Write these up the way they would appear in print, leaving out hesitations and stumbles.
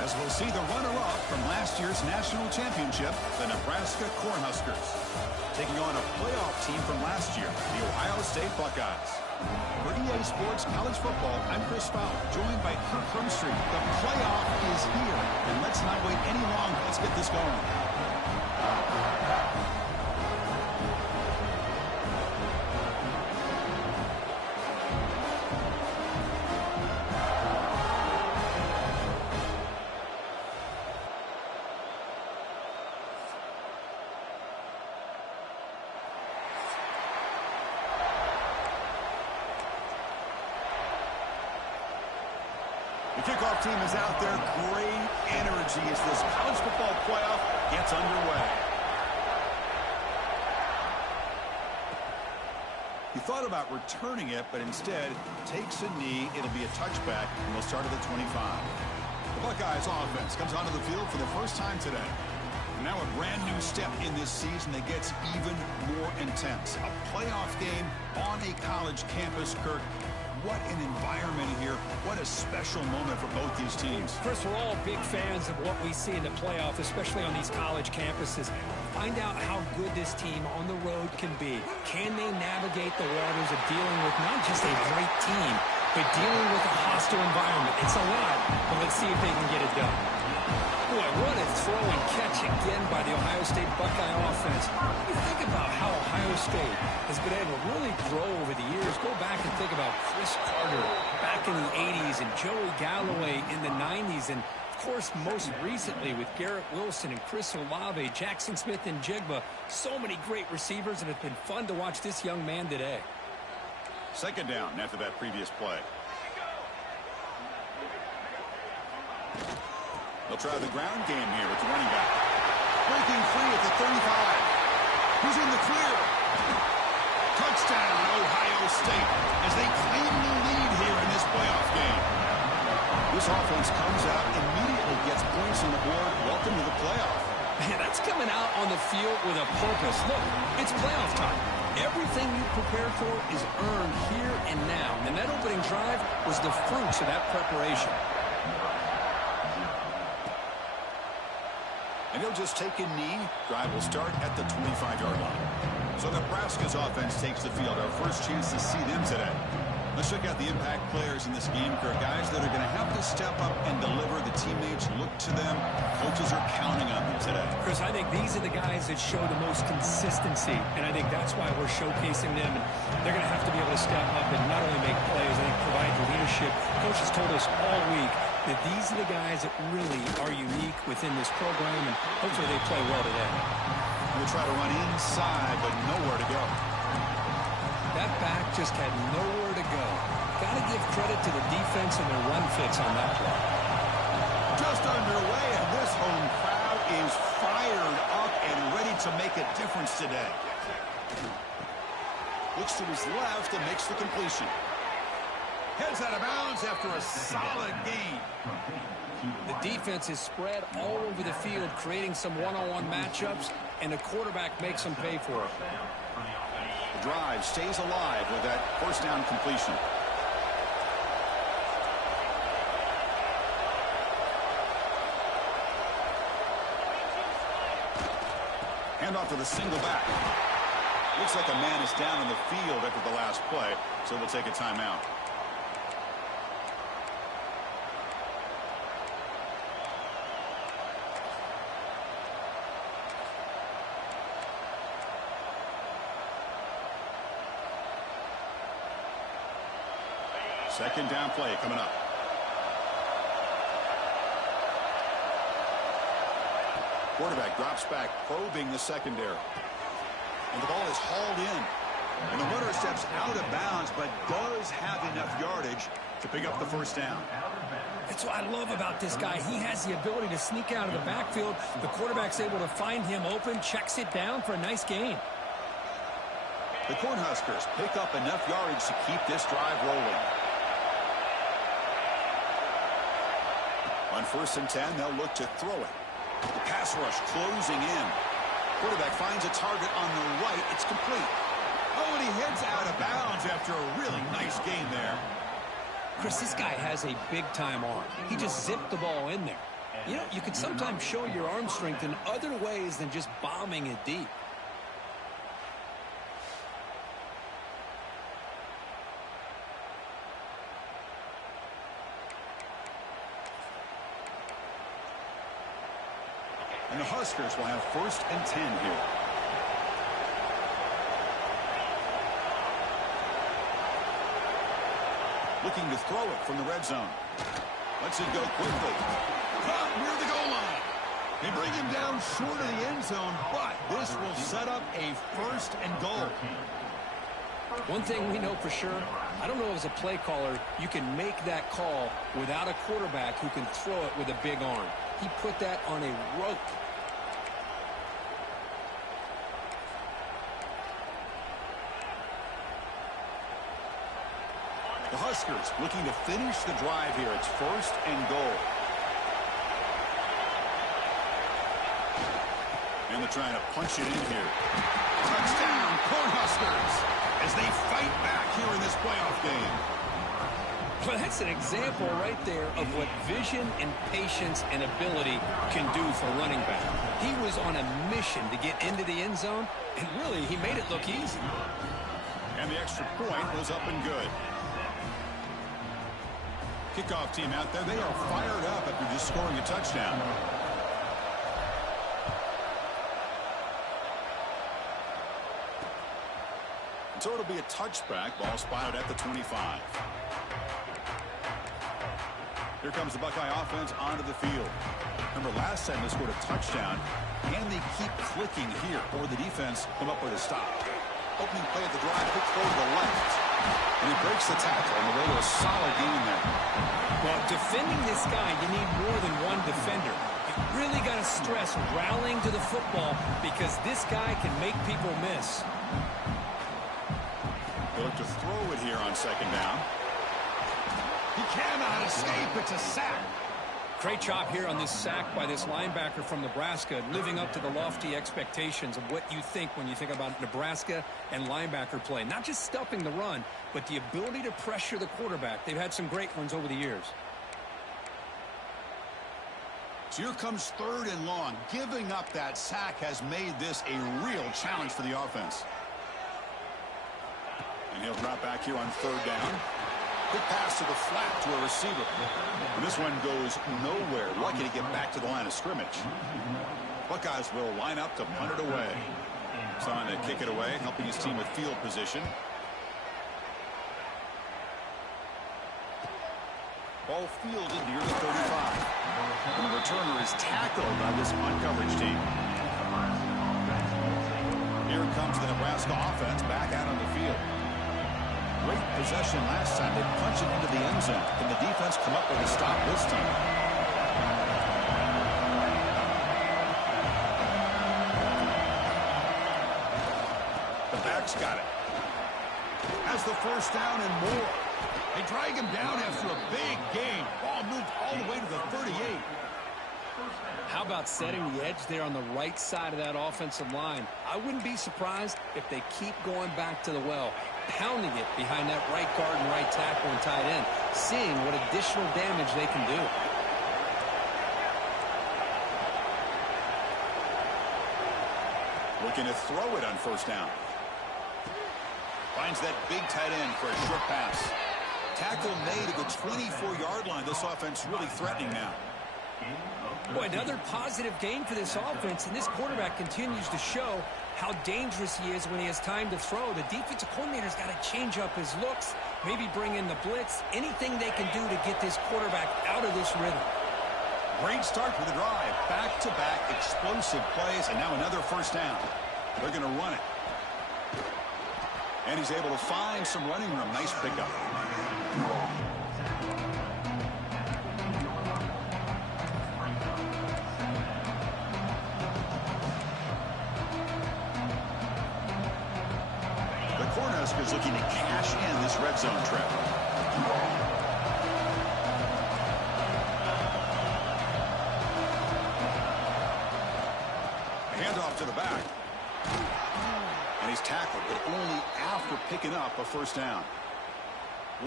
as we'll see the runner-up from last year's national championship, the Nebraska Cornhuskers, taking on a playoff team from last year, the Ohio State Buckeyes. For EA Sports College Football, I'm Chris Fowler, joined by Kirk Hermstreet. The playoff is here, and let's not wait any longer. Let's get this going. The kickoff team is out there. Great energy as this college football playoff gets underway. He thought about returning it, but instead takes a knee. It'll be a touchback, and we'll start at the 25. The Buckeyes offense comes onto the field for the first time today. And now a brand new step in this season that gets even more intense. A playoff game on a college campus, Kirk. What an environment here. What a special moment for both these teams. Chris, we're all big fans of what we see in the playoff, especially on these college campuses. Find out how good this team on the road can be. Can they navigate the waters of dealing with not just a great team, but dealing with a hostile environment? It's a lot, but let's see if they can get it done. Boy, what a throw and catch again by the Ohio State Buckeye offense. You think about how Ohio State has been able to really grow over the years. Go back and think about Chris Carter back in the 80s and Joey Galloway in the 90s. And, of course, most recently with Garrett Wilson and Chris Olave, Jackson Smith and Jigba. So many great receivers, and it's been fun to watch this young man today. Second down after that previous play. They'll try the ground game here with the running back. Breaking free at the 35. Who's in the clear? Touchdown, Ohio State, as they claim the lead here in this playoff game. This offense comes out, immediately gets points on the board. Welcome to the playoff. Man, that's coming out on the field with a purpose. Look, it's playoff time. Everything you prepared for is earned here and now. And that opening drive was the fruits of that preparation. And he'll just take a knee. Drive will start at the 25-yard line. So Nebraska's offense takes the field. Our first chance to see them today. Let's check out the impact players in this game, guys that are going to have to step up and deliver. The teammates look to them. Coaches are counting on them today. Chris, I think these are the guys that show the most consistency, and I think that's why we're showcasing them. And they're going to have to be able to step up and not only make plays, I think provide the leadership. Coach has told us all week that these are the guys that really are unique within this program, and hopefully they play well today. We'll try to run inside, but nowhere to go. That back just had nowhere to go. Got to give credit to the defense and the run fits on that play. Just underway, and this home crowd is fired up and ready to make a difference today. Looks to his left and makes the completion. Heads out of bounds after a solid gain. The defense is spread all over the field, creating some one-on-one matchups, and the quarterback makes them pay for it. The drive stays alive with that first down completion. Handoff to the single back. Looks like a man is down on the field after the last play, so we'll take a timeout. Second down play coming up. Quarterback drops back, probing the secondary. And the ball is hauled in. And the runner steps out of bounds, but does have enough yardage to pick up the first down. That's what I love about this guy. He has the ability to sneak out of the backfield. The quarterback's able to find him open, checks it down for a nice gain. The Cornhuskers pick up enough yardage to keep this drive rolling. On 1st and 10, they'll look to throw it. The pass rush closing in. Quarterback finds a target on the right. It's complete. Oh, and he heads out of bounds after a really nice gain there. Chris, this guy has a big-time arm. He just zipped the ball in there. You know, you can sometimes show your arm strength in other ways than just bombing it deep. And the Huskers will have 1st and 10 here. Looking to throw it from the red zone. Lets it go quickly. Caught near the goal line. They bring him down short of the end zone, but this will set up a 1st and goal. One thing we know for sure, I don't know as a play caller, you can make that call without a quarterback who can throw it with a big arm. He put that on a rope. The Huskers looking to finish the drive here. It's 1st and goal. And they're trying to punch it in here. Touchdown, Cornhuskers, as they fight back here in this playoff game. Well, that's an example right there of what vision and patience and ability can do for running back. He was on a mission to get into the end zone, and really, he made it look easy. And the extra point was up and good. Kickoff team out there, they are fired up after just scoring a touchdown. So it'll be a touchback. Ball spotted at the 25. Here comes the Buckeye offense onto the field. Remember, last time they scored a touchdown, and they keep clicking here, or the defense come up with a stop. Opening play at the drive, quick throw to the left. And he breaks the tackle on the way to a solid gain there. Well, defending this guy, you need more than one defender. You really got to stress rallying to the football because this guy can make people miss. They look to throw it here on 2nd down. He cannot escape. It's a sack. Great job here on this sack by this linebacker from Nebraska, living up to the lofty expectations of what you think when you think about Nebraska and linebacker play. Not just stuffing the run, but the ability to pressure the quarterback. They've had some great ones over the years. So here comes 3rd and long. Giving up that sack has made this a real challenge for the offense. And he'll drop back here on 3rd down. Quick pass to the flat to a receiver. And this one goes nowhere. Lucky to get back to the line of scrimmage. Buckeyes will line up to punt it away. Trying to kick it away, helping his team with field position. Ball fielded near the 35. And the returner is tackled by this punt coverage team. Here comes the Nebraska offense back out on the field. Great possession last time. They punch it into the end zone. Can the defense come up with a stop this time? The back's got it. Has the 1st down and more. They drag him down after a big gain. Ball moved all the way to the 38. How about setting the edge there on the right side of that offensive line? I wouldn't be surprised if they keep going back to the well, pounding it behind that right guard and right tackle and tight end, seeing what additional damage they can do. Looking to throw it on 1st down. Finds that big tight end for a short pass. Tackle made at the 24-yard line. This offense really threatening now. Boy, another positive game for this offense, and this quarterback continues to show how dangerous he is when he has time to throw. The defensive coordinator's got to change up his looks, maybe bring in the blitz, anything they can do to get this quarterback out of this rhythm. Great start for the drive. Back-to-back explosive plays, and now another 1st down. They're going to run it. And he's able to find some running room. Nice pickup. Cornhuskers looking to cash in this red zone trip. Handoff to the back. And he's tackled, but only after picking up a 1st down.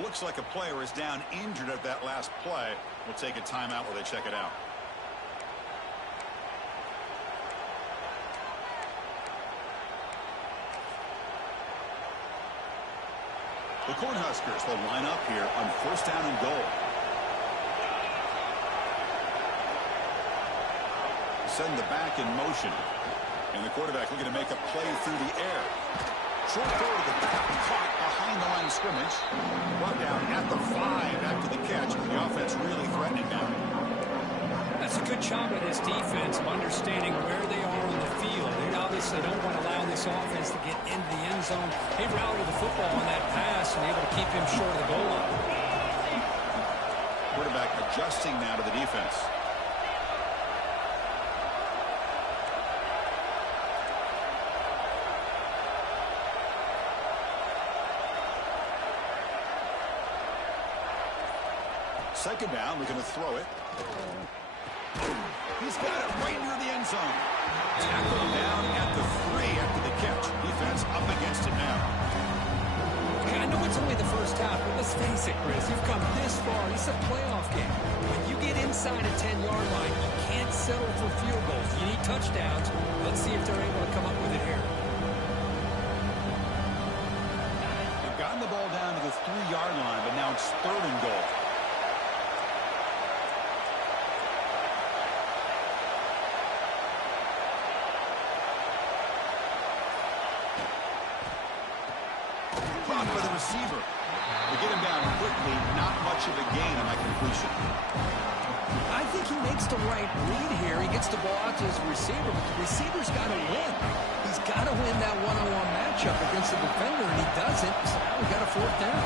Looks like a player is down injured at that last play. We'll take a timeout while they check it out. The Cornhuskers will line up here on first down and goal. Send the back in motion. And the quarterback looking to make a play through the air. Short throw to the back, caught behind the line of scrimmage. Brought down at the 5 after the catch. The offense really threatening now. That's a good job of this defense of understanding where they are on the field. They obviously don't want to allow this offense to get into the end zone. They routed the football on that pass and able to keep him short of the goal line. Quarterback adjusting now to the defense. Second down, we're going to throw it. He's got it right near the end zone. Tackled down at the 3 after the catch. Defense up against it now. Okay, I know it's only the first half, but let's face it, Chris. You've come this far. It's a playoff game. When you get inside a 10-yard line, you can't settle for field goals. You need touchdowns. Let's see if they're able to come up with it here. They've gotten the ball down to the 3-yard line, but now it's third and goal. For the receiver. To get him down quickly, not much of a gain on that completion. I think he makes the right read here. He gets the ball out to his receiver, but the receiver's got to win. He's got to win that one-on-one matchup against the defender, and he doesn't. So now we got a fourth down.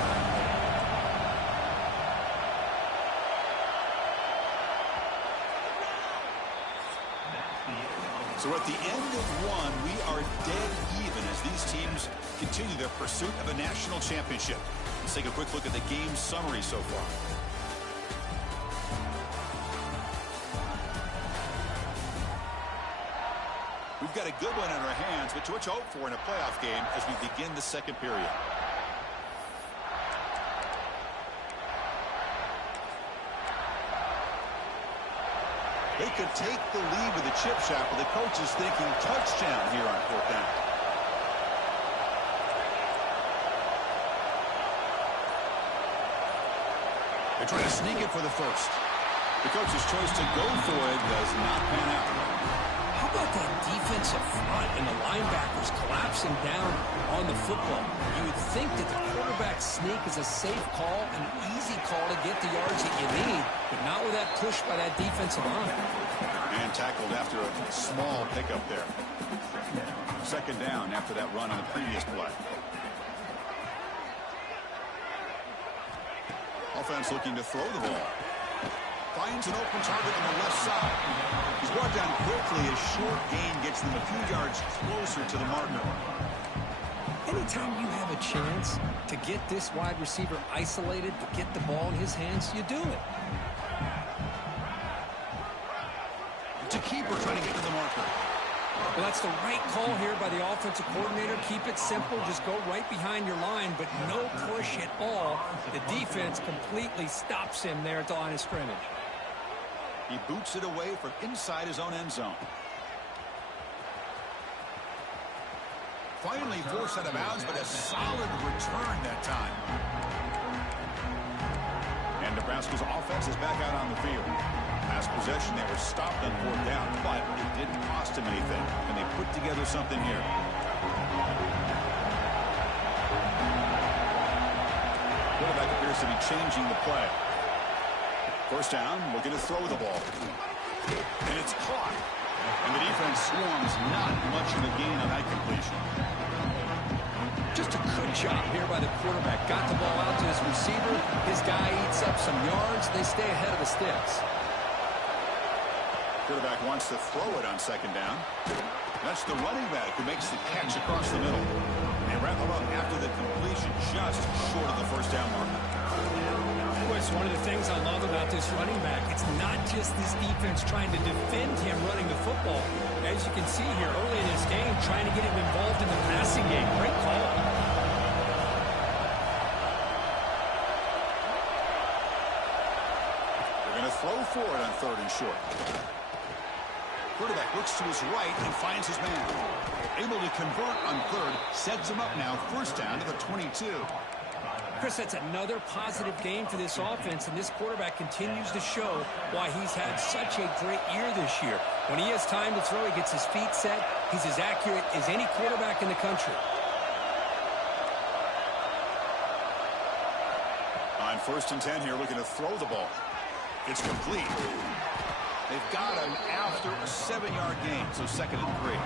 So at the end of one, we are dead even as these teams continue their pursuit of a national championship. Let's take a quick look at the game summary so far. We've got a good one in our hands, but what to hope for in a playoff game as we begin the second period. They could take the lead with a chip shot, but the coach is thinking touchdown here on fourth down. They're trying to sneak it for the first. The coach's choice to go for it does not pan out. How about that defensive front and the linebackers collapsing down on the football? You would think that the quarterback sneak is a safe call, an easy call to get the yards that you need, but not with that push by that defensive line. And tackled after a small pickup there. Second down after that run on the previous play. Offense looking to throw the ball. Finds an open target on the left side. He's brought down quickly. A short gain gets them a few yards closer to the marker. Anytime you have a chance to get this wide receiver isolated, to get the ball in his hands, you do it. It's a keeper trying to get to the marker. Well, that's the right call here by the offensive coordinator. Keep it simple. Just go right behind your line, but no push at all. The defense completely stops him there at the line of scrimmage. He boots it away from inside his own end zone. Finally forced out of bounds, but a solid return that time. And Nebraska's offense is back out on the field. Last possession, they were stopped on fourth down, but it didn't cost him anything, and they put together something here. Quarterback appears to be changing the play. First down, looking to throw the ball. And it's caught. And the defense swarms, not much of a gain on that completion. Just a good job here by the quarterback. Got the ball out to his receiver. His guy eats up some yards. They stay ahead of the sticks. Quarterback wants to throw it on second down. That's the running back who makes the catch across the middle. They wrap him up after the completion, just short of the first down marker. It's one of the things I love about this running back. It's not just this defense trying to defend him running the football. As you can see here early in this game, trying to get him involved in the passing game. Great call. They're going to throw for it on third and short. Quarterback looks to his right and finds his man. Able to convert on third, sets him up now, first down to the 22. Chris, that's another positive game for this offense, and this quarterback continues to show why he's had such a great year this year. When he has time to throw, he gets his feet set. He's as accurate as any quarterback in the country. On 1st and 10 here, looking to throw the ball. It's complete. They've got him after a 7-yard gain, so 2nd and 3.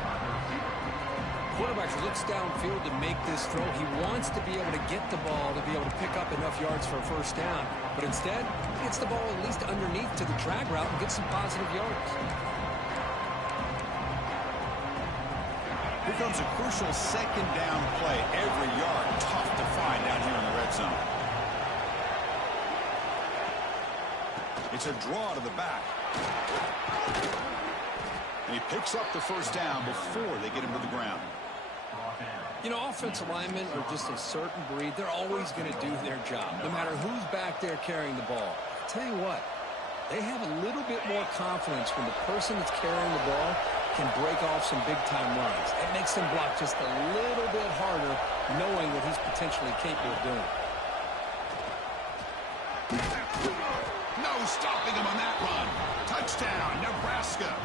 Quarterback looks downfield to make this throw. He wants to be able to get the ball to be able to pick up enough yards for a 1st down. But instead, he gets the ball at least underneath to the drag route and gets some positive yards. Here comes a crucial 2nd down play. Every yard tough to find down here in the red zone. It's a draw to the back. And he picks up the 1st down before they get him to the ground. You know, offensive linemen are just a certain breed. They're always going to do their job, no matter who's back there carrying the ball. I'll tell you what, they have a little bit more confidence when the person that's carrying the ball can break off some big-time runs. It makes them block just a little bit harder, knowing what he's potentially capable of doing. No stopping him on that run. Touchdown, Nebraska.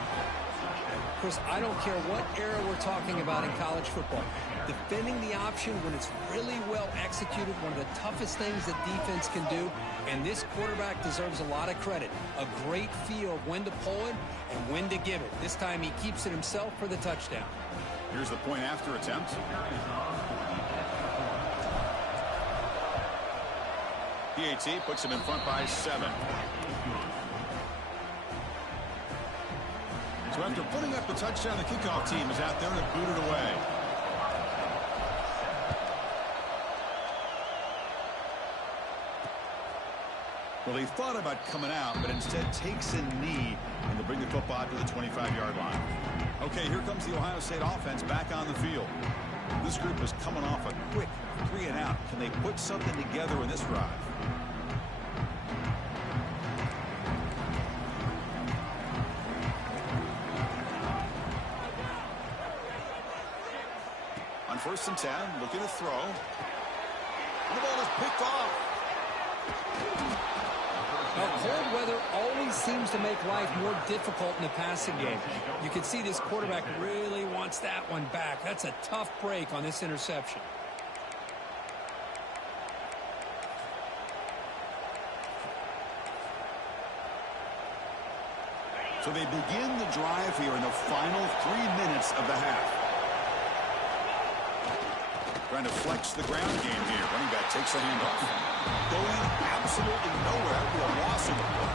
Chris, I don't care what era we're talking about in college football. Defending the option when it's really well executed, one of the toughest things that defense can do, and this quarterback deserves a lot of credit. A great feel of when to pull it and when to give it. This time he keeps it himself for the touchdown. Here's the point after attempt. PAT puts him in front by 7. So after putting up the touchdown, the kickoff team is out there to boot it away. Well, he thought about coming out, but instead takes a knee and to bring the football to the 25-yard line. Okay, here comes the Ohio State offense back on the field. This group is coming off a quick 3-and-out. Can they put something together in this drive? On 1st and 10, looking to throw. And the ball is picked off. Now, cold weather always seems to make life more difficult in the passing game. You can see this quarterback really wants that one back. That's a tough break on this interception. So they begin the drive here in the final 3 minutes of the half. Trying to flex the ground game here. Running back takes the handoff. Going absolutely nowhere to a loss of the ball.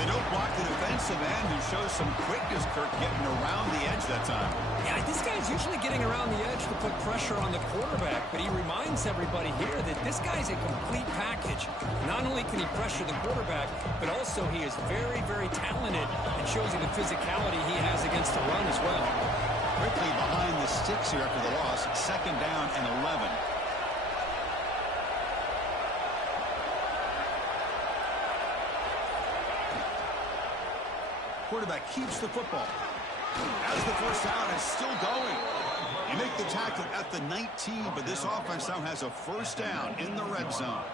They don't block the defensive end, who shows some quickness, Kirk, getting around the edge that time. Yeah, this guy's usually getting around the edge to put pressure on the quarterback, but he reminds everybody here that this guy's a complete package. Not only can he pressure the quarterback, but also he is very, very talented and shows you the physicality he has against the run as well. Quickly behind the sticks here after the loss. 2nd down and 11. Quarterback keeps the football. As the 1st down is still going. You make the tackle at the 19, but this offense now has a 1st down in the red zone.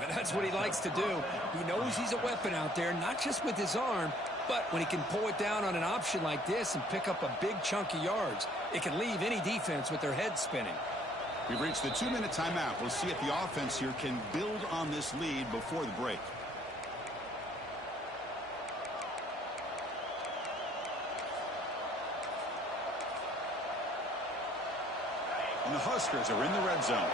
And that's what he likes to do. He knows he's a weapon out there, not just with his arm, but when he can pull it down on an option like this and pick up a big chunk of yards, it can leave any defense with their head spinning. We've reached the 2-minute timeout. We'll see if the offense here can build on this lead before the break. And the Huskers are in the red zone.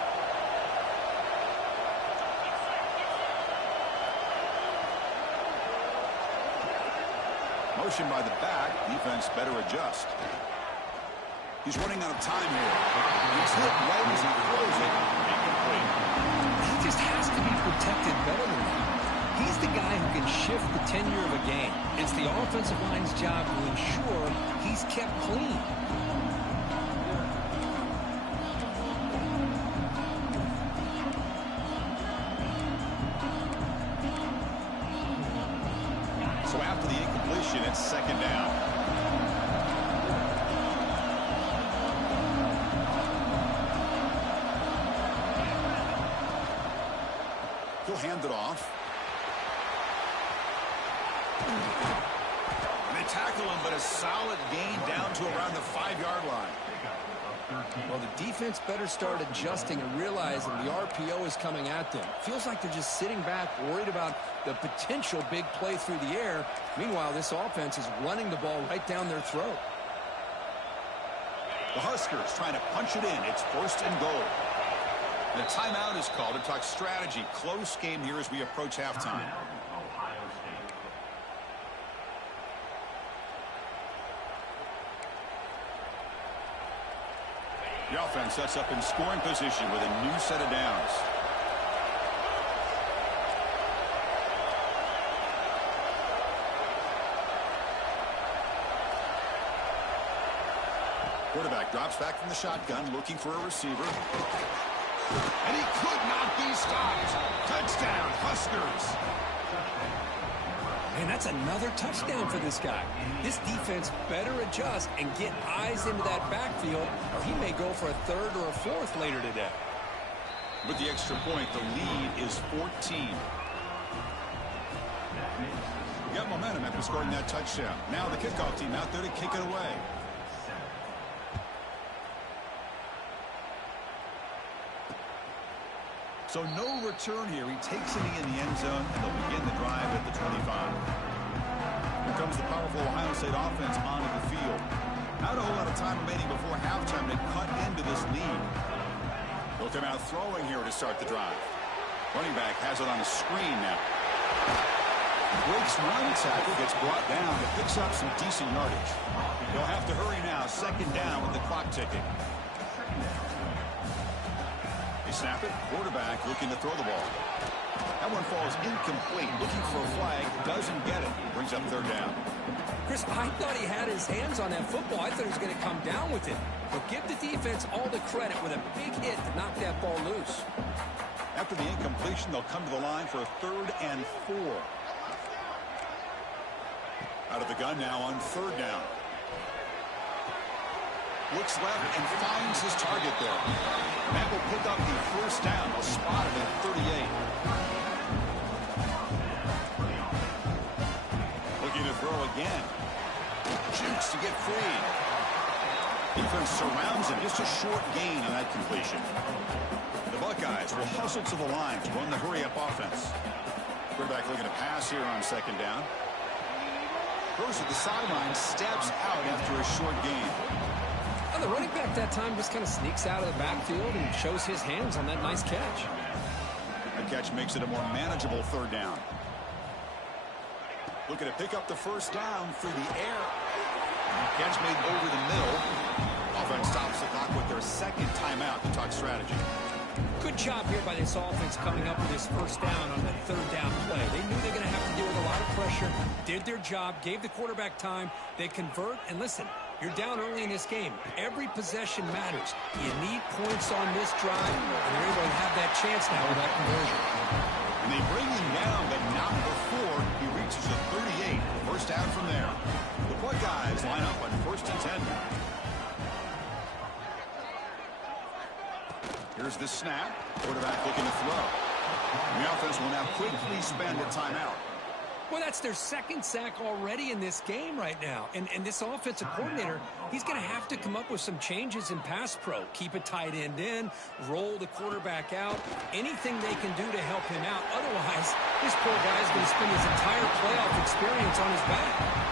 Motion by the back. Defense better adjust. He's running out of time here. He's hit right as he throws it. Incomplete. He just has to be protected better than that. He's the guy who can shift the tenure of a game. It's the offensive line's job to ensure he's kept clean. So after the incompletion, it's 2nd down. He'll hand it off. And they tackle him, but a solid gain down to around the 5-yard line. Well, the defense better start adjusting and realizing the RPO is coming at them. Feels like they're just sitting back, worried about the potential big play through the air. Meanwhile, this offense is running the ball right down their throat. The Huskers trying to punch it in. It's 1st and goal. The timeout is called to talk strategy. Close game here as we approach halftime. The offense sets up in scoring position with a new set of downs. Quarterback drops back from the shotgun, looking for a receiver. And he could not be stopped. Touchdown, Huskers. And that's another touchdown for this guy. This defense better adjust and get eyes into that backfield, or he may go for a 3rd or a 4th later today. With the extra point, the lead is 14. You got momentum after scoring that touchdown. Now the kickoff team out there to kick it away. So no return here. He takes a knee in the end zone, and they'll begin the drive at the 25. Here comes the powerful Ohio State offense onto the field. Not a whole lot of time remaining before halftime to cut into this lead. They'll come out throwing here to start the drive. Running back has it on the screen now. Breaks one tackle, gets brought down, but picks up some decent yardage. They'll have to hurry now. 2nd down with the clock ticking. Snap it. Quarterback looking to throw the ball. That one falls incomplete. Looking for a flag. Doesn't get it. Brings up 3rd down. Chris, I thought he had his hands on that football. I thought he was going to come down with it. But give the defense all the credit with a big hit to knock that ball loose. After the incompletion, they'll come to the line for a 3rd and 4. Out of the gun now on 3rd down. Looks left and finds his target there. That will pick up the 1st down. They'll spot him at 38. Looking to throw again. Shoots to get free. Defense surrounds him. Just a short gain on that completion. The Buckeyes will hustle to the line to run the hurry-up offense. Quarterback looking to pass here on 2nd down. Throws to the sideline, steps out after a short gain. The running back that time just kind of sneaks out of the backfield and shows his hands on that nice catch. The catch makes it a more manageable 3rd down. Looking to pick up the 1st down through the air. Catch made over the middle. Offense stops the clock with their 2nd timeout to talk strategy. Good job here by this offense coming up with this 1st down on that 3rd down play. They knew they were going to have to deal with a lot of pressure, did their job, gave the quarterback time. They convert, and listen, you're down early in this game. Every possession matters. You need points on this drive, and they're able to have that chance now with that conversion. And they bring him down, but not before he reaches the 38. 1st down from there. The Buckeyes line up on 1st and 10. Here's the snap. Quarterback looking to throw. And the offense will now quickly spend a timeout. Well, that's their 2nd sack already in this game right now. And this offensive coordinator, he's going to have to come up with some changes in pass pro. Keep a tight end in, roll the quarterback out, anything they can do to help him out. Otherwise, this poor guy is going to spend his entire playoff experience on his back.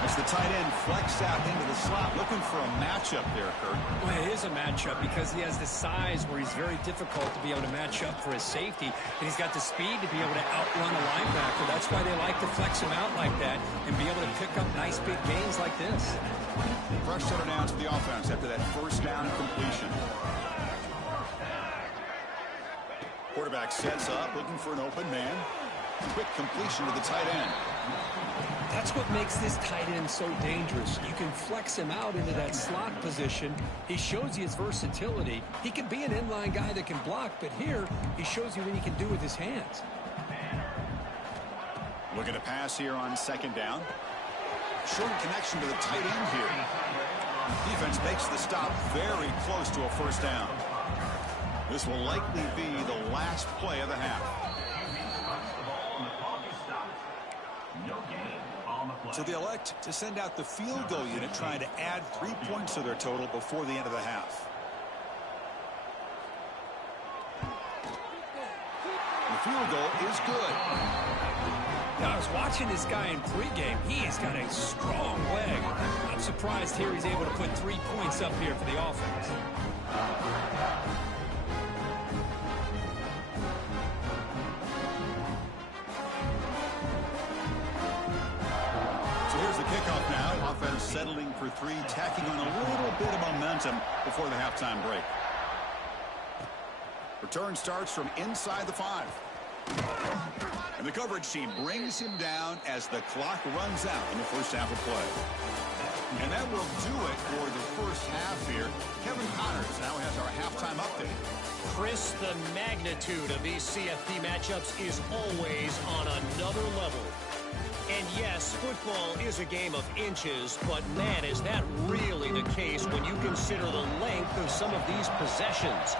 As the tight end flexed out into the slot, looking for a matchup there, Kurt. Well, it is a matchup because he has the size where he's very difficult to be able to match up for his safety, and he's got the speed to be able to outrun a linebacker. That's why they like to flex him out like that and be able to pick up nice big gains like this. Fresh set of downs to the offense after that 1st down completion. Quarterback sets up, looking for an open man. Quick completion to the tight end. That's what makes this tight end so dangerous. You can flex him out into that slot position. He shows you his versatility. He can be an inline guy that can block, but here he shows you what he can do with his hands. Looking to pass here on 2nd down. Short connection to the tight end here. Defense makes the stop very close to a 1st down. This will likely be the last play of the half. So they elect to send out the field goal unit, trying to add 3 points to their total before the end of the half. The field goal is good. Now, I was watching this guy in pregame. He's got a strong leg. I'm surprised here he's able to put 3 points up here for the offense. So here's the kickoff now. Offense settling for 3, tacking on a little bit of momentum before the halftime break. Return starts from inside the 5. And the coverage team brings him down as the clock runs out in the first half of play. And that will do it for the first half here. Kevin Connors now has our halftime update. Chris, the magnitude of these CFP matchups is always on another level. And yes, football is a game of inches, but man, is that really the case when you consider the length of some of these possessions.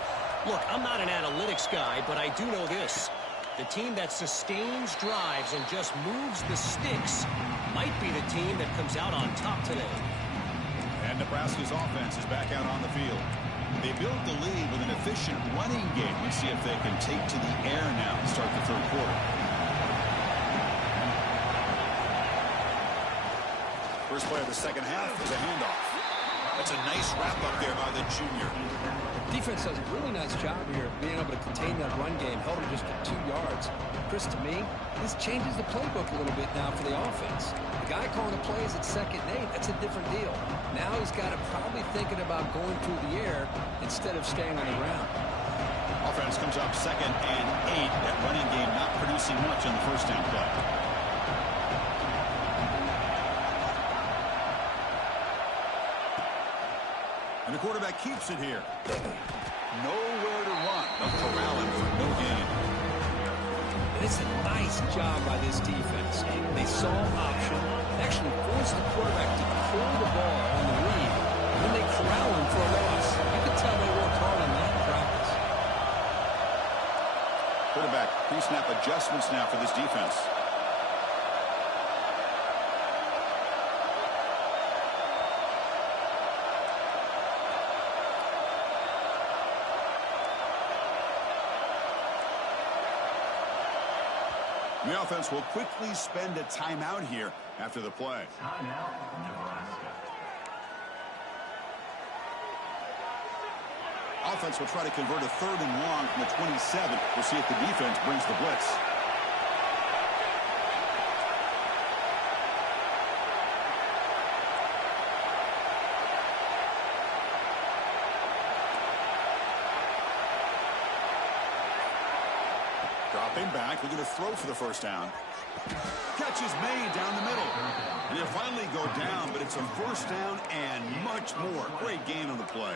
Look, I'm not an analytics guy, but I do know this. The team that sustains drives and just moves the sticks might be the team that comes out on top today. And Nebraska's offense is back out on the field. They built the lead with an efficient running game. Let's see if they can take to the air now to start the third quarter. First play of the second half is a handoff. That's a nice wrap-up there by the junior. Defense does a really nice job here being able to contain that run game, held it just to 2 yards. Chris, to me, this changes the playbook a little bit now for the offense. The guy calling the plays at 2nd and 8, that's a different deal. Now he's got to probably thinking about going through the air instead of staying on the ground. Offense comes up 2nd and 8. That running game not producing much on the first down play. And the quarterback keeps it here. Nowhere to run. Up for Allen for no gain. And it's a nice job by this defense. They saw option, actually forced the quarterback to pull the ball on the read, and then they corral him for a loss. You can tell they worked hard on that in practice. Quarterback pre-snap adjustments now for this defense. The offense will quickly spend a timeout here after the play. Offense will try to convert a 3rd and long from the 27. We'll see if the defense brings the blitz. Dropping back, looking to throw for the first down. Catch is made down the middle. And he'll finally go down, but it's a first down and much more. Great gain on the play.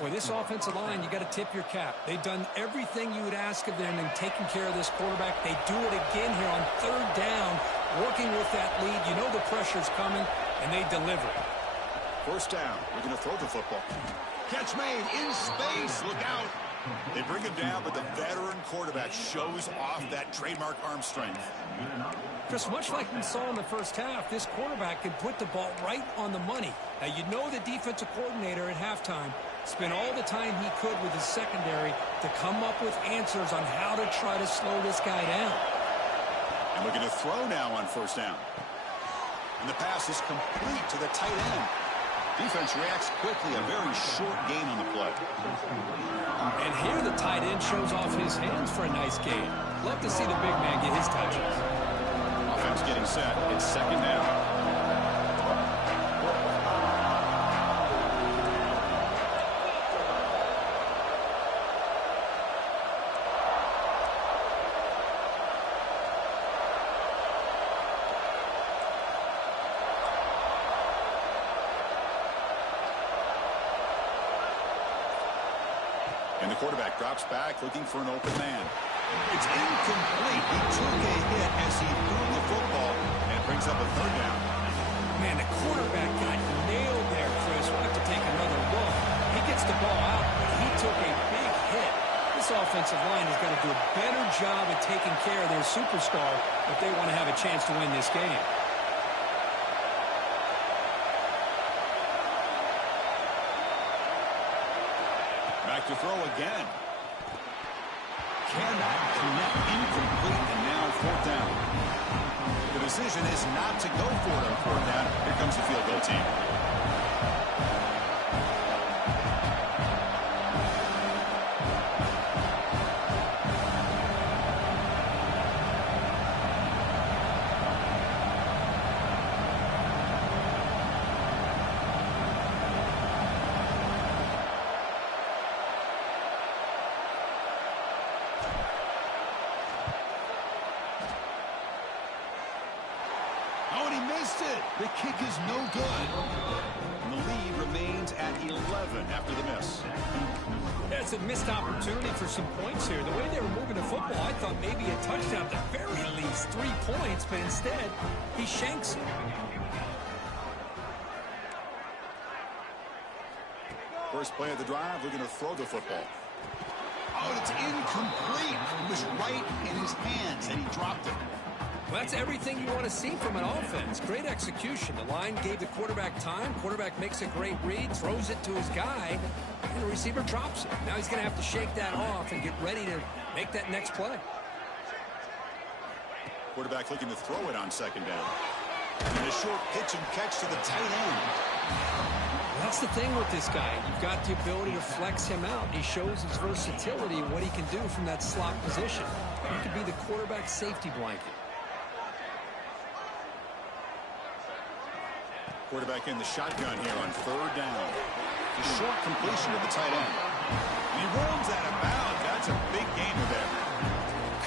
Boy, this offensive line, you got to tip your cap. They've done everything you would ask of them in taking care of this quarterback. They do it again here on 3rd down, working with that lead. You know the pressure's coming, and they deliver. First down, looking to throw the football. Catch made in space. Look out. They bring him down, but the veteran quarterback shows off that trademark arm strength. Chris, much like we saw in the first half, this quarterback can put the ball right on the money. Now, you know the defensive coordinator at halftime spent all the time he could with his secondary to come up with answers on how to try to slow this guy down. And looking to throw now on first down. And the pass is complete to the tight end. Defense reacts quickly, a very short gain on the play. And here the tight end shows off his hands for a nice gain. Love to see the big man get his touches. Offense getting set. It's 2nd down. And the quarterback drops back, looking for an open man. It's incomplete. He took a hit as he threw the football, and it brings up a 3rd down. Man, the quarterback got nailed there, Chris. We'll have to take another look. He gets the ball out, but he took a big hit. This offensive line has got to do a better job at taking care of their superstar if they want to have a chance to win this game. to throw again. Cannot connect, incomplete, and now fourth down. The decision is not to go for it on fourth down. Here comes the field goal team. Oh, and he missed it. The kick is no good. And the lead remains at 11 after the miss. That's a missed opportunity for some points here. The way they were moving the football, I thought maybe a touchdown, at the very least 3 points, but instead, he shanks it. First play of the drive, we're going to throw the football. Oh, and it's incomplete. It was right in his hands, and he dropped it. Well, that's everything you want to see from an offense. Great execution. The line gave the quarterback time. Quarterback makes a great read, throws it to his guy, and the receiver drops it. Now he's going to have to shake that off and get ready to make that next play. Quarterback looking to throw it on second down. And a short pitch and catch to the tight end. That's the thing with this guy. You've got the ability to flex him out. He shows his versatility and what he can do from that slot position. He could be the quarterback safety blanket. Quarterback in the shotgun here on third down. A short completion to the tight end. And he runs out of bounds. That's a big gainer there.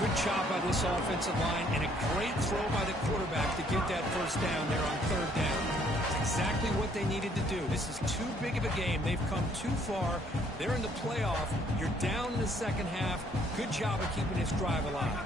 Good job by this offensive line and a great throw by the quarterback to get that first down there on third down. That's exactly what they needed to do. This is too big of a game. They've come too far. They're in the playoff. You're down in the second half. Good job of keeping this drive alive.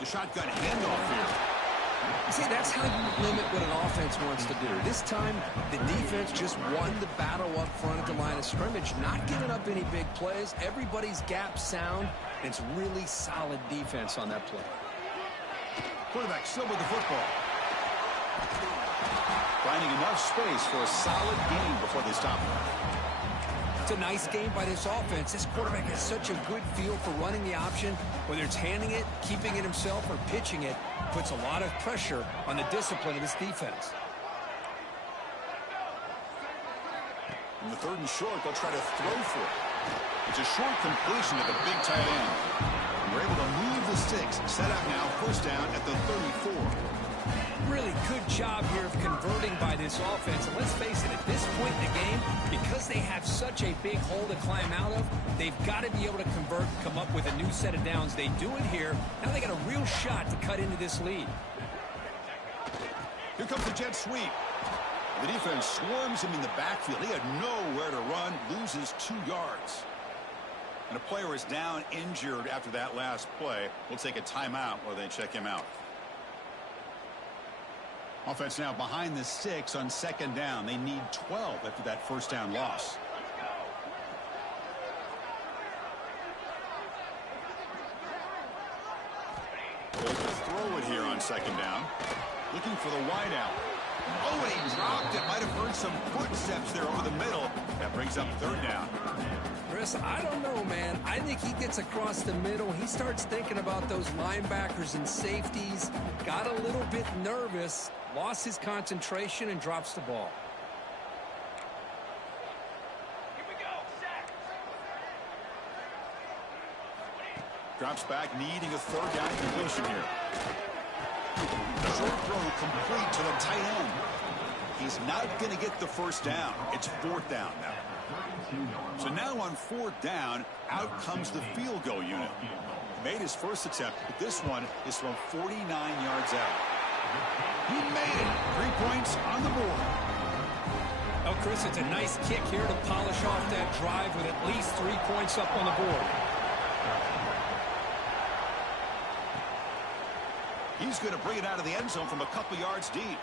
The shotgun handoff here. See, that's how you limit what an offense wants to do. This time, the defense just won the battle up front at the line of scrimmage, not giving up any big plays. Everybody's gap sound, and it's really solid defense on that play. Quarterback still with the football. Finding enough space for a solid gain before they stop him. It's a nice game by this offense. This quarterback has such a good feel for running the option, whether it's handing it, keeping it himself, or pitching it. Puts a lot of pressure on the discipline of this defense. In the third and short, they'll try to throw for it. It's a short completion to the big tight end. And we're able to move the sticks. Set up now, first down at the 34. Really good job here of converting by this offense. And let's face it, at this point in the game, because they have such a big hole to climb out of, they've got to be able to convert and come up with a new set of downs. They do it here. Now they got a real shot to cut into this lead. Here comes the jet sweep. The defense swarms him in the backfield. He had nowhere to run, loses 2 yards. And a player is down injured after that last play. We'll take a timeout while they check him out. Offense now behind the 6 on second down. They need 12 after that first down loss. They'll throw it here on second down. Looking for the wide out. Oh, and he dropped it. Might have heard some footsteps there over the middle. That brings up third down. Chris, I don't know, man. I think he gets across the middle. He starts thinking about those linebackers and safeties. Got a little bit nervous. Lost his concentration and drops the ball. Here we go. Sack. Drops back, needing a third down completion here. The short throw complete to the tight end. He's not going to get the first down. It's fourth down now. So now on fourth down, out comes the field goal unit. Made his first attempt, but this one is from 49 yards out. He made it. 3 points on the board. Oh, Chris, it's a nice kick here to polish off that drive with at least 3 points up on the board. He's going to bring it out of the end zone from a couple yards deep.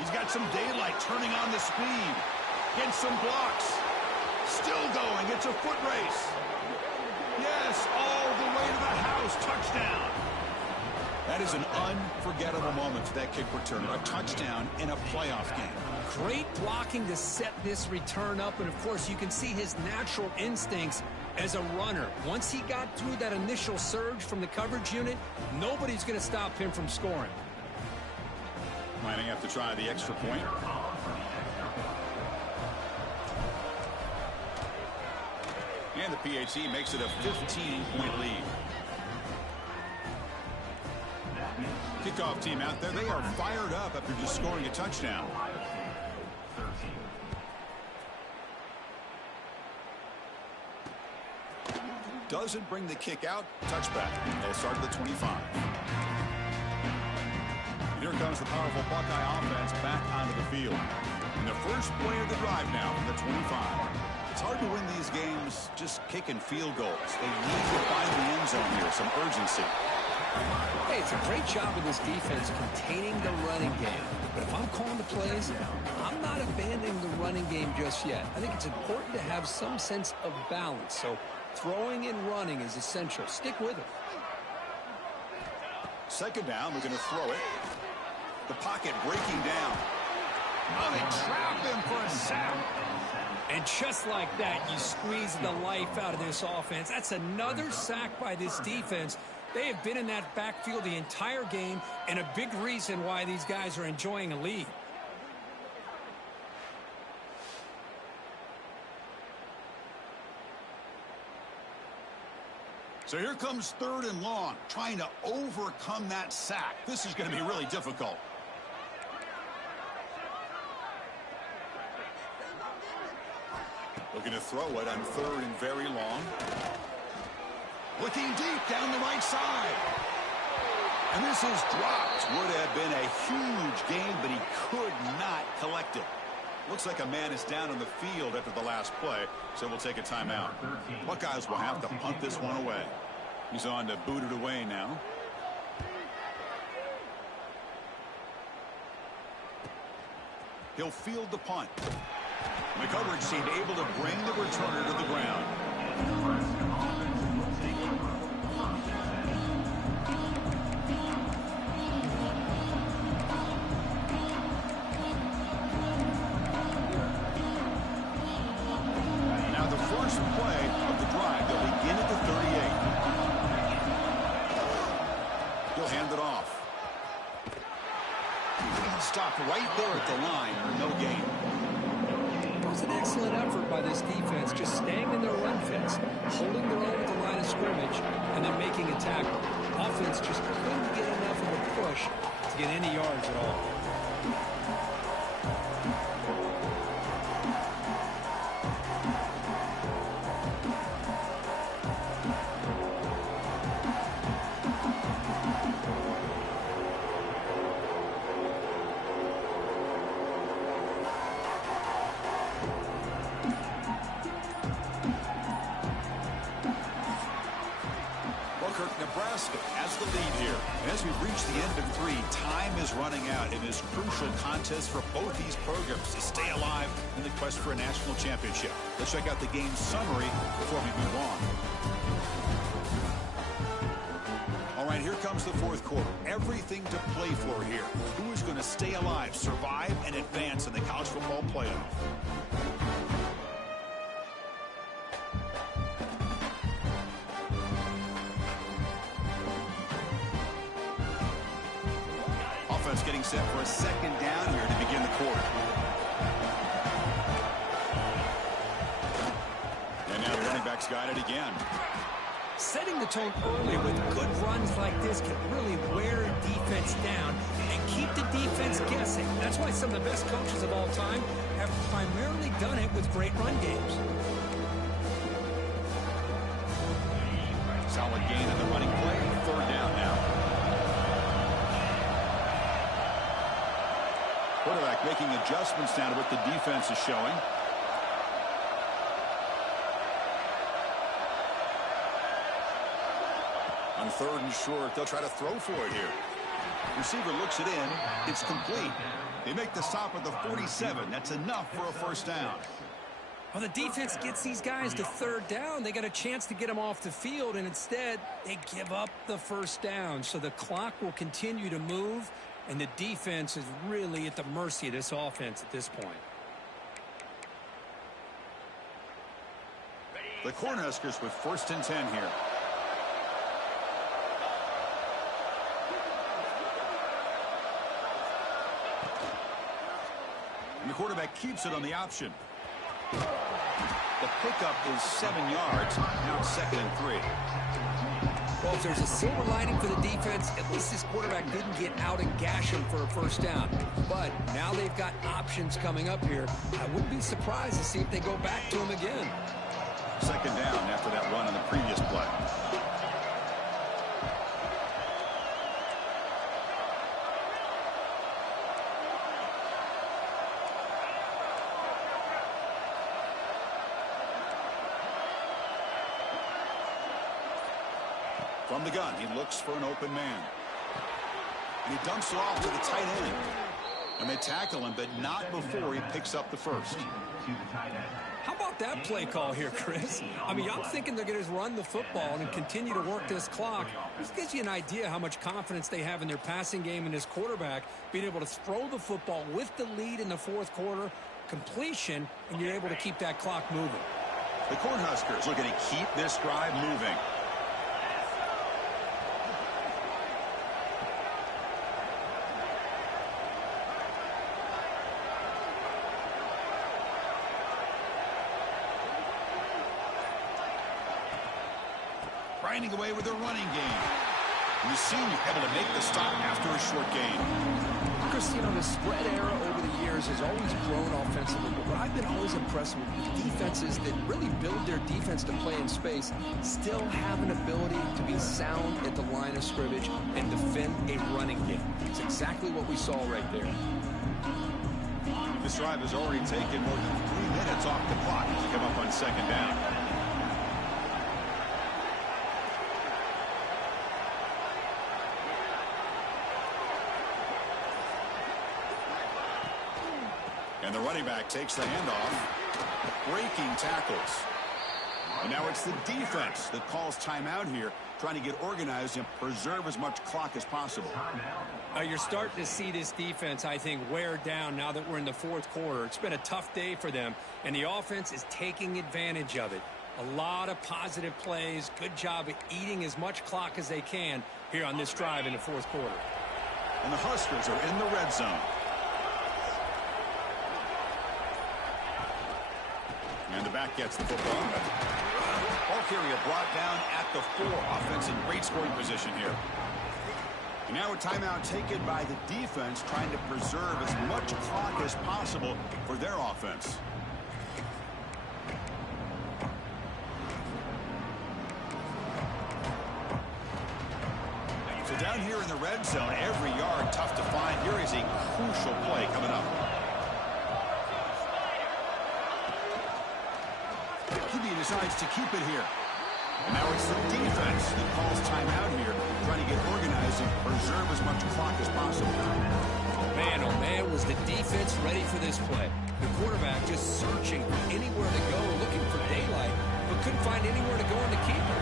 He's got some daylight turning on the speed. Gets some blocks. Still going. It's a foot race. Yes, all the way to the house. Touchdown. That is an unforgettable moment for that kick returner. A touchdown in a playoff game. Great blocking to set this return up, and of course you can see his natural instincts as a runner. Once he got through that initial surge from the coverage unit, nobody's going to stop him from scoring. Might have to try the extra point. And the PAT makes it a 15-point lead. Kickoff team out there. They are fired up after just scoring a touchdown. Doesn't bring the kick out. Touchback. They'll start at the 25. Here comes the powerful Buckeye offense back onto the field. And the first play of the drive now from the 25. It's hard to win these games just kicking field goals. They need to find the end zone here, some urgency. Hey, it's a great job of this defense containing the running game. But if I'm calling the plays, I'm not abandoning the running game just yet. I think it's important to have some sense of balance. So throwing and running is essential. Stick with it. Second down, we're going to throw it. The pocket breaking down. Oh, they trap him for a sack. And just like that, you squeeze the life out of this offense. That's another sack by this defense. They have been in that backfield the entire game, and a big reason why these guys are enjoying a lead. So here comes 3rd and long, trying to overcome that sack. This is going to be really difficult. Looking to throw it on 3rd and very long. Looking deep down the right side. And this is dropped. Would have been a huge game, but he could not collect it. Looks like a man is down on the field after the last play, so we'll take a timeout. Buckeyes will have to punt this one away. He's on to boot it away now. He'll field the punt. The coverage team able to bring the returner to the ground. Now the first play of the drive, they'll begin at the 38. He'll hand it off. Stopped right there at the line. No gain. It was an excellent effort by this defense, just staying in their run fence, holding their own at the line of scrimmage, and then making a tackle. Offense just couldn't get enough of a push to get any yards at all. Nebraska has the lead here. And as we reach the end of 3, time is running out in this crucial contest for both these programs to stay alive in the quest for a national championship. Let's check out the game summary before we move on. All right, here comes the 4th quarter. Everything to play for here. Who is going to stay alive, survive, and advance in the college football playoff? Getting set for a 2nd down here to begin the quarter. And now the running backs got it again. Setting the tone early with good runs like this can really wear a defense down and keep the defense guessing. That's why some of the best coaches of all time have primarily done it with great run games. Solid gain on the running play. 3rd down now. Quarterback making adjustments down to what the defense is showing. On 3rd and short, they'll try to throw for it here. Receiver looks it in. It's complete. They make the stop at the 47. That's enough for a 1st down. Well, the defense gets these guys to third down. They got a chance to get them off the field, and instead they give up the first down. So the clock will continue to move, and the defense is really at the mercy of this offense at this point. The Cornhuskers with 1st and 10 here. And the quarterback keeps it on the option. The pickup is 7 yards. Now it's 2nd and 3. Well, if there's a silver lining for the defense, at least this quarterback didn't get out and gash him for a first down. But now they've got options coming up here. I wouldn't be surprised to see if they go back to him again. 2nd down after that run on the previous play. From the gun, he looks for an open man. And he dumps it off to the tight end. And they tackle him, but not before he picks up the first. How about that play call here, Chris? I mean, I'm thinking they're going to run the football and continue to work this clock. This gives you an idea how much confidence they have in their passing game and this quarterback being able to throw the football with the lead in the 4th quarter, completion, and you're able to keep that clock moving. The Cornhuskers looking to keep this drive moving. Grinding away with their running game. And the senior able to make the stop after a short gain. Chris, you know, the spread era over the years has always grown offensively, but what I've been always impressed with defenses that really build their defense to play in space still have an ability to be sound at the line of scrimmage and defend a running game. It's exactly what we saw right there. This drive has already taken more than 3 minutes off the clock as you come up on 2nd down. And the running back takes the handoff, breaking tackles. And now it's the defense that calls timeout here, trying to get organized and preserve as much clock as possible. You're starting to see this defense, I think, wear down now that we're in the 4th quarter. It's been a tough day for them, and the offense is taking advantage of it. A lot of positive plays, good job at eating as much clock as they can here on this drive in the 4th quarter. And the Huskers are in the red zone. And the back gets the football. Ball carrier brought down at the 4. Offense in great scoring position here. And now a timeout taken by the defense, trying to preserve as much clock as possible for their offense. So down here in the red zone, every yard tough to find. Here is a crucial play coming up. He decides to keep it here. And now it's the defense that calls timeout here, trying to get organized and preserve as much clock as possible. Man, oh man, was the defense ready for this play. The quarterback just searching for anywhere to go, looking for daylight, but couldn't find anywhere to go in the keeper.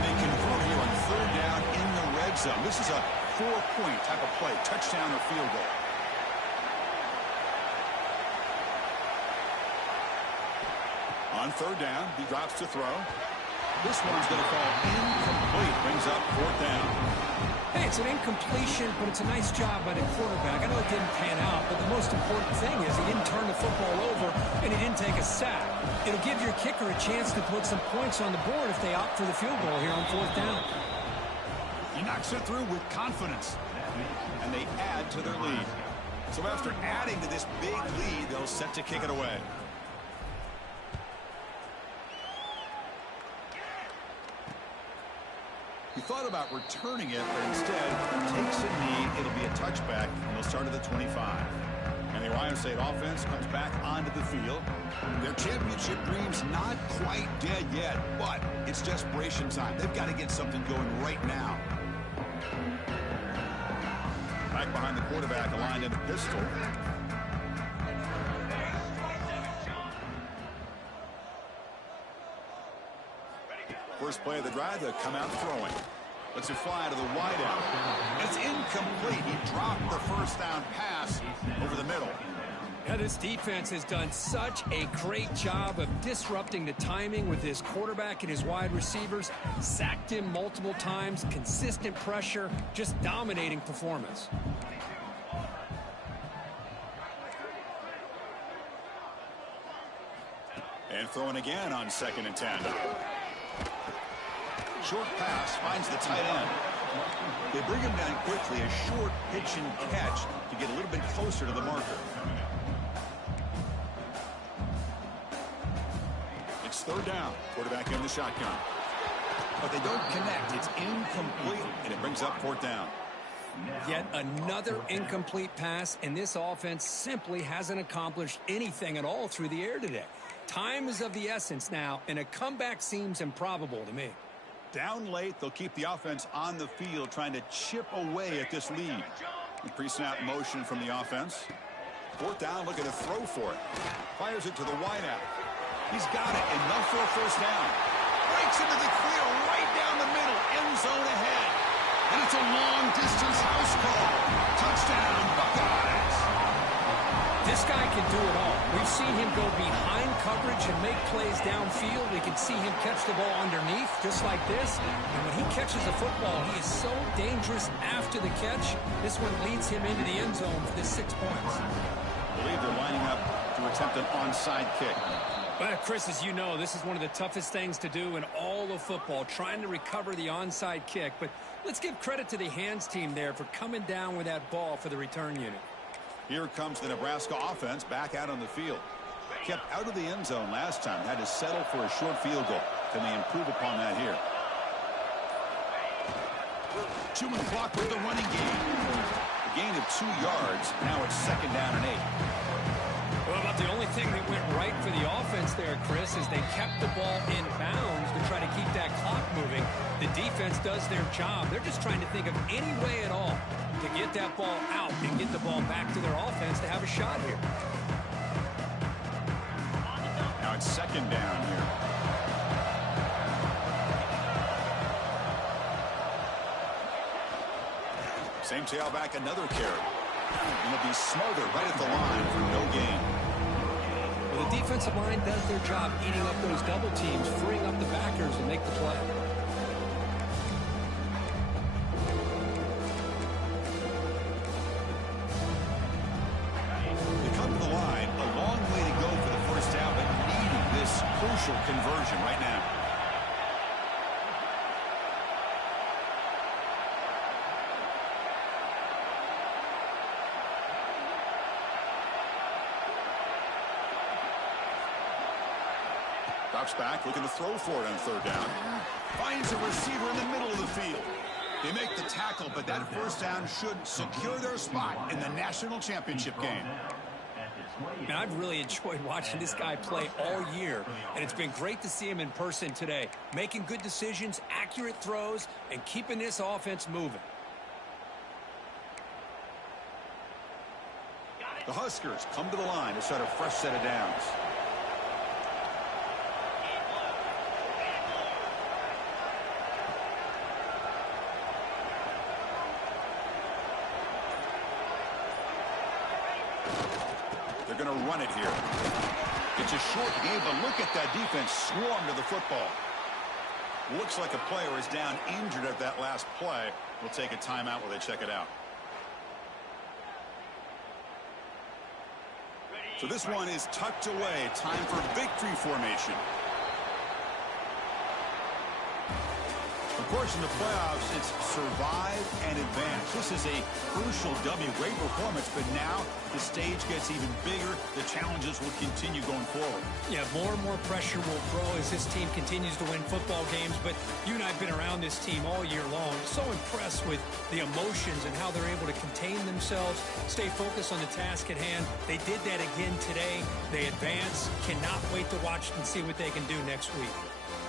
They convert here on 3rd down in the red zone. This is a 4-point type of play, touchdown or field goal. On 3rd down, he drops to throw. This one's going to fall incomplete. Brings up 4th down. Hey, it's an incompletion, but it's a nice job by the quarterback. I know it didn't pan out, but the most important thing is he didn't turn the football over and he didn't take a sack. It'll give your kicker a chance to put some points on the board if they opt for the field goal here on 4th down. He knocks it through with confidence. And they add to their lead. So after adding to this big lead, they'll set to kick it away. He thought about returning it, but instead takes a knee. It'll be a touchback, and they'll start at the 25. And the Ohio State offense comes back onto the field. Their championship dream's not quite dead yet, but it's desperation time. They've got to get something going right now. Back behind the quarterback, aligned in the pistol. First play of the drive, they'll come out throwing. Lets it fly to the wideout. It's incomplete. He dropped the first down pass over the middle. Yeah, this defense has done such a great job of disrupting the timing with his quarterback and his wide receivers. Sacked him multiple times, consistent pressure, just dominating performance. And throwing again on 2nd and 10. Short pass finds the tight end. They bring him down quickly, a short pitch and catch to get a little bit closer to the marker. It's 3rd down. Quarterback in the shotgun. But they don't connect. It's incomplete, and it brings up 4th down. Yet another incomplete pass, and this offense simply hasn't accomplished anything at all through the air today. Time is of the essence now, and a comeback seems improbable to me. Down late, they'll keep the offense on the field, trying to chip away at this lead. Pre-snap motion from the offense. 4th down, looking to throw for it. Fires it to the wideout. He's got it, enough for a 1st down. Breaks into the clear, right down the middle, end zone ahead. And it's a long-distance house call. Touchdown, Buckeyes. This guy can do it all. We've seen him go behind coverage and make plays downfield. We can see him catch the ball underneath, just like this. And when he catches the football, he is so dangerous after the catch. This one leads him into the end zone for the 6 points. I believe they're lining up to attempt an onside kick. But, Chris, as you know, this is one of the toughest things to do in all of football, trying to recover the onside kick. But let's give credit to the hands team there for coming down with that ball for the return unit. Here comes the Nebraska offense back out on the field. Kept out of the end zone last time. Had to settle for a short field goal. Can they improve upon that here? Chewing clock with the running game. A gain of 2 yards. Now it's 2nd down and 8. Well, about the only thing that went right for the offense there, Chris, is they kept the ball in bounds to try to keep that clock moving. The defense does their job. They're just trying to think of any way at all to get that ball out and get the ball back to their offense to have a shot here. Now it's 2nd down here. Same tailback, another carry. And it'll be smothered right at the line for no gain. Well, the defensive line does their job eating up those double teams, freeing up the backers to make the play. They come to the line, a long way to go for the 1st down, but needing this crucial conversion right now. Drops back, looking to throw for it on 3rd down. Finds a receiver in the middle of the field. They make the tackle, but that 1st down should secure their spot in the national championship game. And I've really enjoyed watching this guy play all year, and it's been great to see him in person today, making good decisions, accurate throws, and keeping this offense moving. The Huskers come to the line to start a fresh set of downs. They're going to run it here. It's a short game, but look at that defense swarm to the football. Looks like a player is down injured at that last play. We'll take a timeout while they check it out. So this one is tucked away. Time for victory formation. Of course, in the playoffs, it's survive and advance. This is a crucial W. Great performance, but now the stage gets even bigger. The challenges will continue going forward. Yeah, more and more pressure will grow as this team continues to win football games, but you and I have been around this team all year long. So impressed with the emotions and how they're able to contain themselves, stay focused on the task at hand. They did that again today. They advance. Cannot wait to watch and see what they can do next week.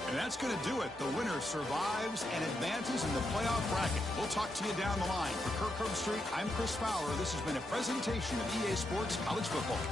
And that's going to do it. The winner survives and advances in the playoff bracket. We'll talk to you down the line. For Kirk Herbstreit, I'm Chris Fowler. This has been a presentation of EA Sports College Football.